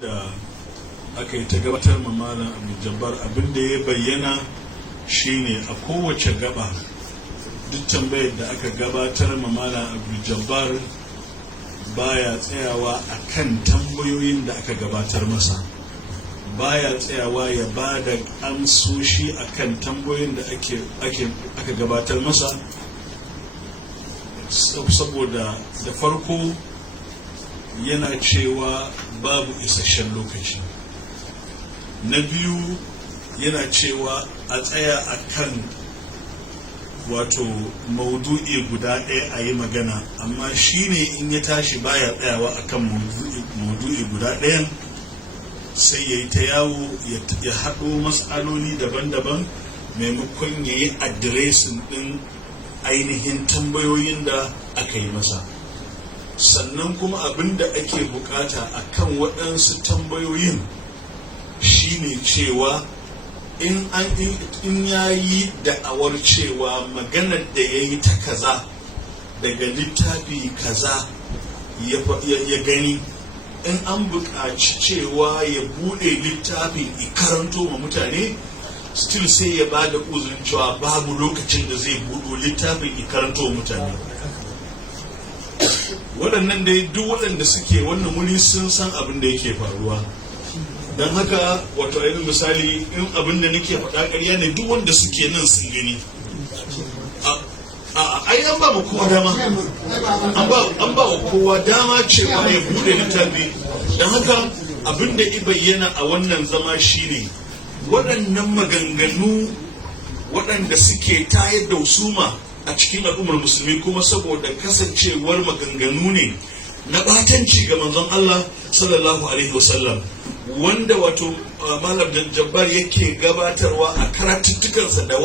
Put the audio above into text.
da aka yi ta gabatar ma Malam Abdul Jabbar, abin da ya bayyana shine a kowace gaba duk tambayar da aka gabatar ma Malam Abdul Jabbar baya tsayawa akan tambayoyin da aka gabatar masa, baya tsayawa ya ba da amsoshi akan tambayoyin da aka gabatar masa, saboda da farko yana cewa babu isasshen lokaci, na biyu yana cewa a tsaya a kan wato maudu'i guda ɗaya a yi magana, amma shi ne in ya tashi baya tsayawa a kan maudu'i guda ɗayan, sai ya yi ta yawo ya haɗo matsaloli daban-daban maimakon ya yi adiresin ɗin ainihin tambayoyin da aka yi masa. Sannan kuma abin da ake bukata a kan waɗansu tambayoyin shine cewa in ya yi da'awar cewa maganar da ya yi ta kaza daga littafi kaza ya gani, in an buƙaci cewa ya buɗe littafin karanto ma mutane, still sai ya ba da uzurin cewa babu lokacin da zai buɗo littafin karanto mutane. Waɗannan dai duk waɗanda suke wannan wuri sun san abin da yake faruwa, don haka wato ainihin misali in abin da nake faɗa ƙarya ne duk wanda suke nan sun gani. Ai an ba mu kowa dama, an ba wa kowa dama cewa ya buɗe littafi. Don haka abin da i bayyana a wannan zama shine waɗannan maganganu waɗanda suke tayar da husuma a cikin al'ummar musulmi, kuma saboda kasancewar maganganu ne na batanci ga manzon Allah sallallahu alaihi wasallam, wanda wato Malam Jabbar yake gabatarwa a karatuttukansa da